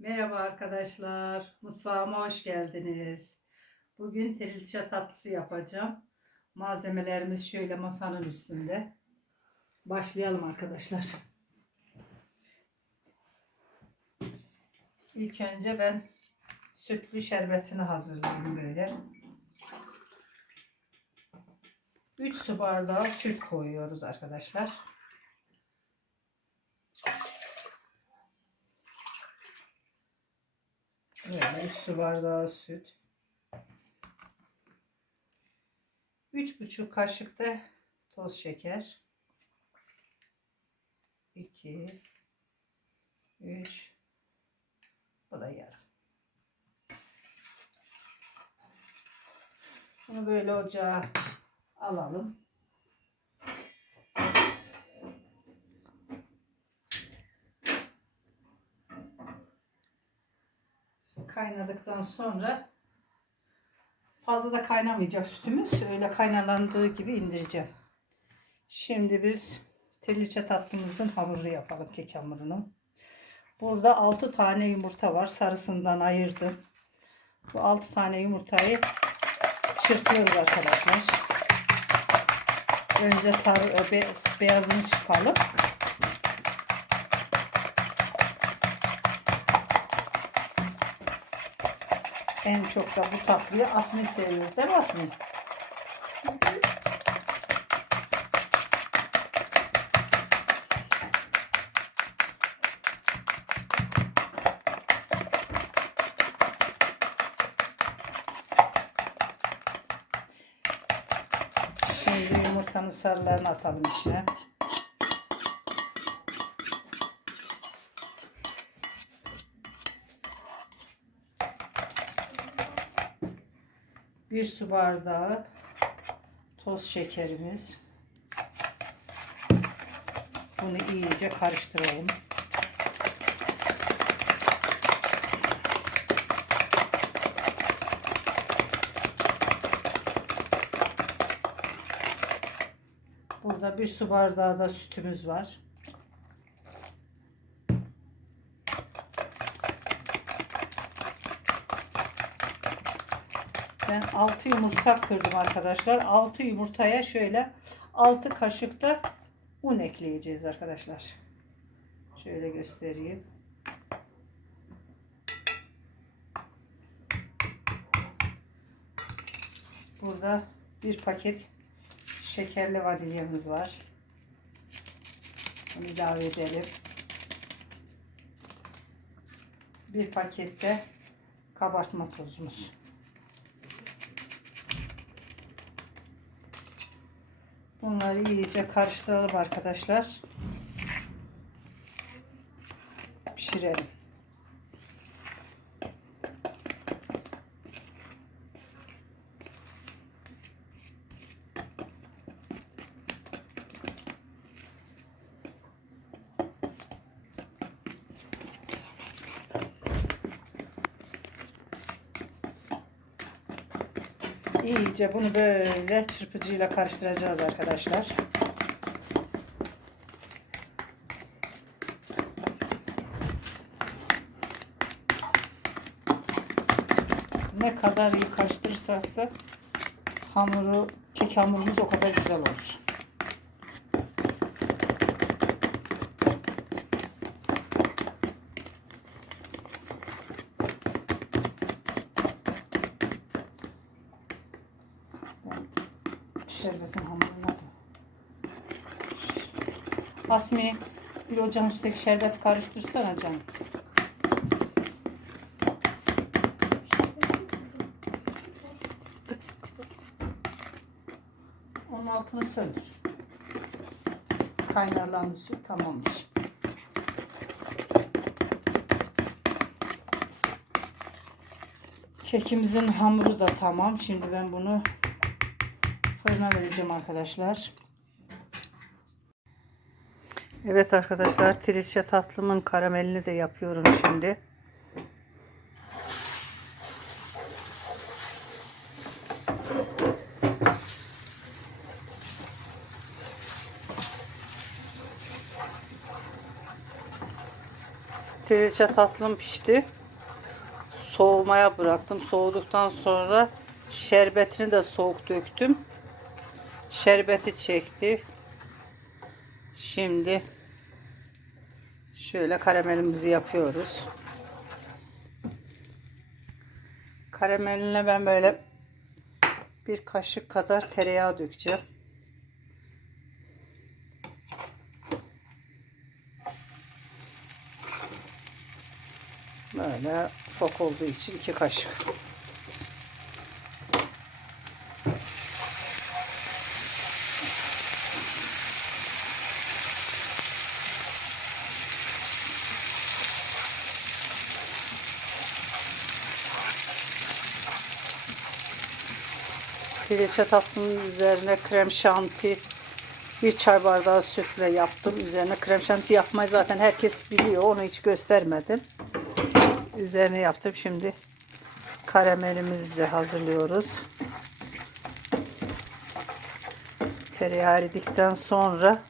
Merhaba arkadaşlar, mutfağıma hoş geldiniz. Bugün trilçe tatlısı yapacağım. Malzemelerimiz şöyle masanın üstünde. Başlayalım arkadaşlar. İlk önce ben sütlü şerbetini hazırlayayım böyle. 3 su bardağı süt koyuyoruz arkadaşlar. Böyle 3 su bardağı süt. 3,5 kaşık da toz şeker. 2 3 Bu da yarım. Bunu böyle ocağa alalım. Kaynadıktan sonra fazla da kaynamayacak sütümüz. Öyle kaynarlandığı gibi indireceğim. Şimdi biz triliçe tatlımızın hamurunu yapalım kek hamurunu. Burada 6 tane yumurta var. Sarısından ayırdım. Bu 6 tane yumurtayı çırpıyoruz arkadaşlar. Önce sarı be, beyazını çırpalım. En çok da bu tatlıyı Asmi seviyor değil mi Asmi? Şimdi yumurtanın sarılarını atalım içine. Bir su bardağı toz şekerimiz. Bunu iyice karıştıralım. Burada bir su bardağı da sütümüz var. Ben 6 yumurta kırdım arkadaşlar. 6 yumurtaya şöyle 6 kaşık da un ekleyeceğiz arkadaşlar. Şöyle göstereyim. Burada bir paket şekerli vanilyamız var. Bunu ilave edelim. Bir pakette kabartma tozumuz. Bunları iyice karıştıralım arkadaşlar. Pişirelim. İyice bunu böyle çırpıcıyla karıştıracağız arkadaşlar. Ne kadar iyi karıştırırsak hamuru, kek hamurumuz o kadar güzel olur. Asmi bir ocağın üstteki şerbeti karıştırsana canım. Onun altını söndür. Kaynarlandı su tamamdır. Kekimizin hamuru da tamam. Şimdi ben bunu fırına vereceğim arkadaşlar. Evet arkadaşlar trilçe tatlımın karamelini de yapıyorum şimdi. Trilce tatlım pişti. Soğumaya bıraktım. Soğuduktan sonra şerbetini de soğuk döktüm. Şerbeti çekti. Şimdi şöyle karamelimizi yapıyoruz. Karameline ben böyle bir kaşık kadar tereyağı dökeceğim. Böyle fok olduğu için iki kaşık. Trileçe tatlının üzerine krem şanti bir çay bardağı sütle yaptım. Üzerine krem şanti yapmayı zaten herkes biliyor. Onu hiç göstermedim. Üzerine yaptım. Şimdi karamelimizi de hazırlıyoruz. Tereyağı eridikten sonra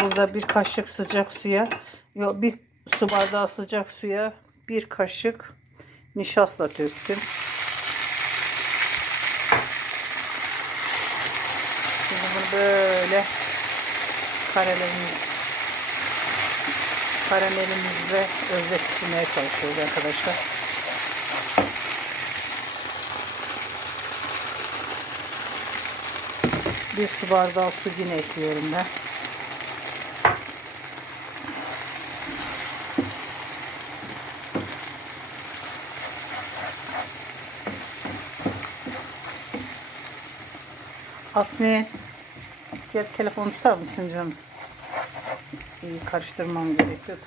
burada bir kaşık sıcak suya yok bir su bardağı sıcak suya bir kaşık nişasta döktüm. Şimdi bunu böyle karamelimiz karamelimizle özleştirmeye çalışıyoruz arkadaşlar. Bir su bardağı su yine ekliyorum ben. Asmi gel telefonu tutar mısın canım? İyi karıştırmam gerekiyor.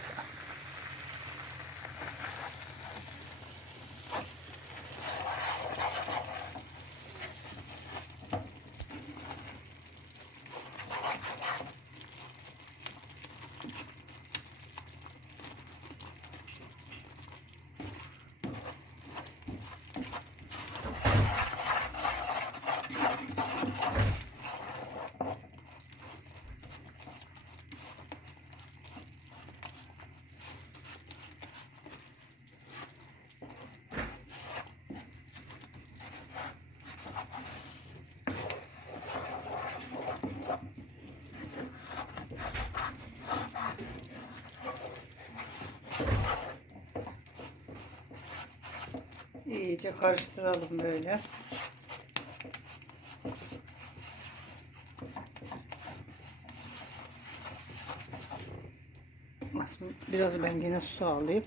İyice karıştıralım böyle. Biraz ben yine su alayım.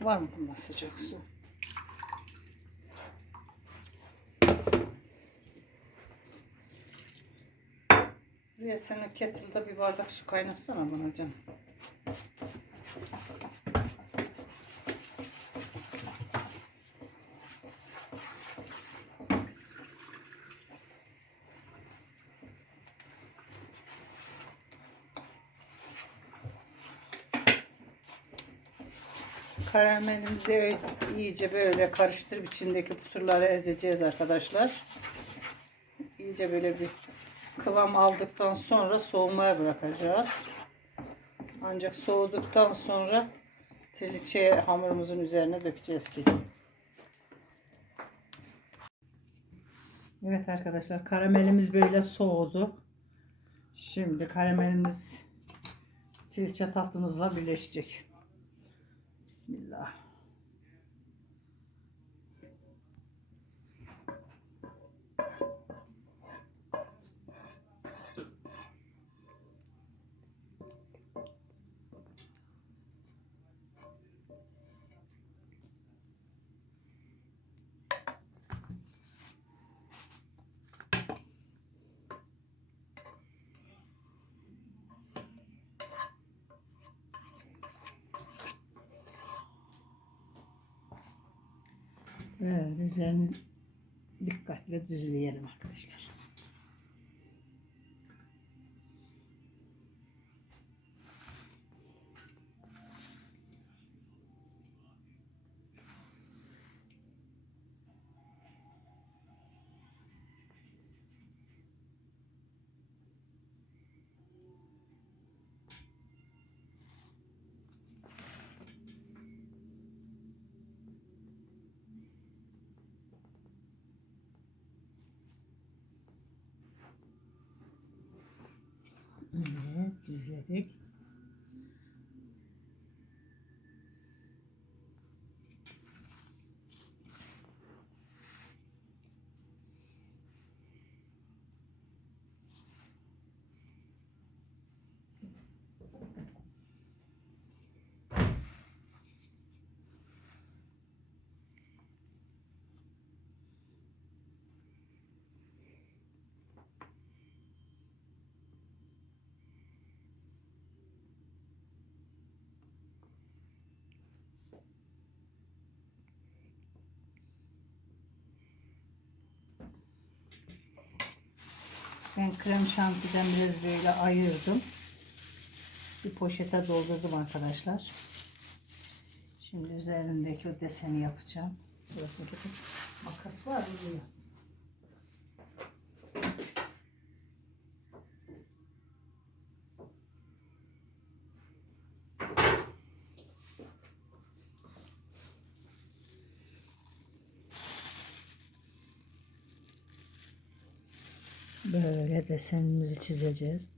Var mı bunda sıcak su? Buraya sen o kettle'da bir bardak su kaynatsana bana canım. Karamelimizi iyice böyle karıştırıp içindeki puturları ezeceğiz arkadaşlar. İyice böyle bir kıvam aldıktan sonra soğumaya bırakacağız. Ancak soğuduktan sonra triliçe hamurumuzun üzerine dökeceğiz ki. Evet arkadaşlar karamelimiz böyle soğudu. Şimdi karamelimiz triliçe tatlımızla birleşecek. Bismillah. Böyle üzerini dikkatle düzleyelim arkadaşlar. Böyle düzledik. Ben krem şantiden biraz böyle ayırdım. Bir poşete doldurdum arkadaşlar. Şimdi üzerindeki o deseni yapacağım. Burası gibi makas var buraya. Böyle desenimizi çizeceğiz.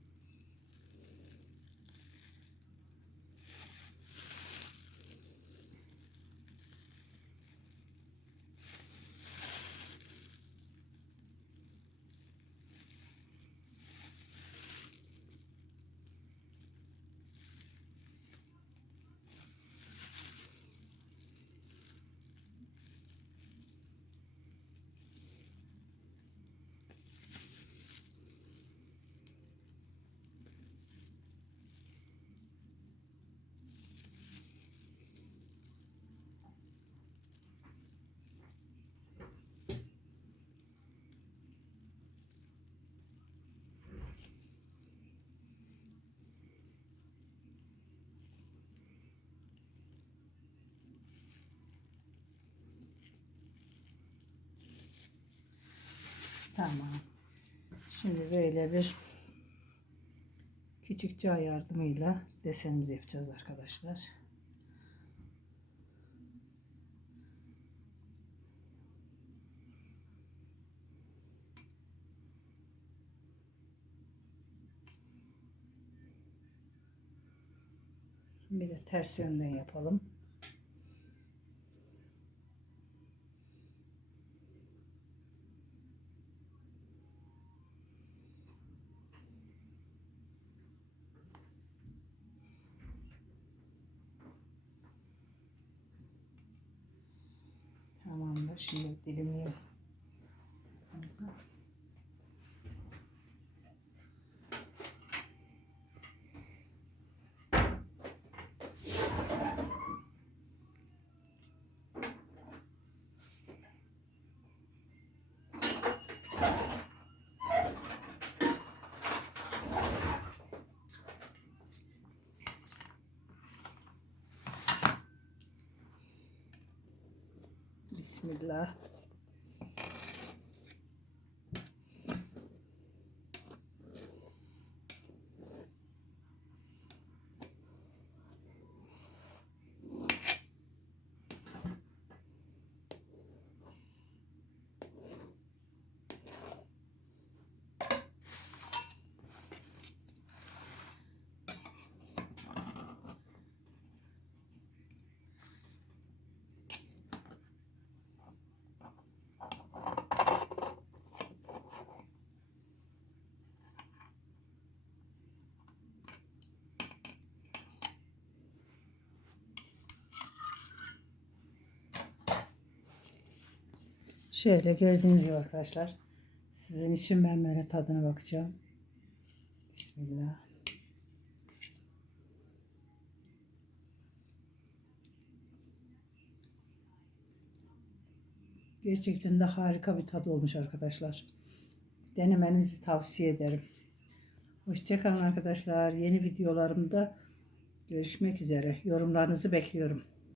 Tamam. Şimdi böyle bir küçük cağ yardımıyla desenimizi yapacağız arkadaşlar. Bir de ters yönden yapalım. Tamamdır. Şimdi dilimleyeyim. Bismillah. Şöyle gördüğünüz gibi arkadaşlar. Sizin için ben böyle tadına bakacağım. Bismillah. Gerçekten de harika bir tadı olmuş arkadaşlar. Denemenizi tavsiye ederim. Hoşçakalın arkadaşlar. Yeni videolarımda görüşmek üzere. Yorumlarınızı bekliyorum.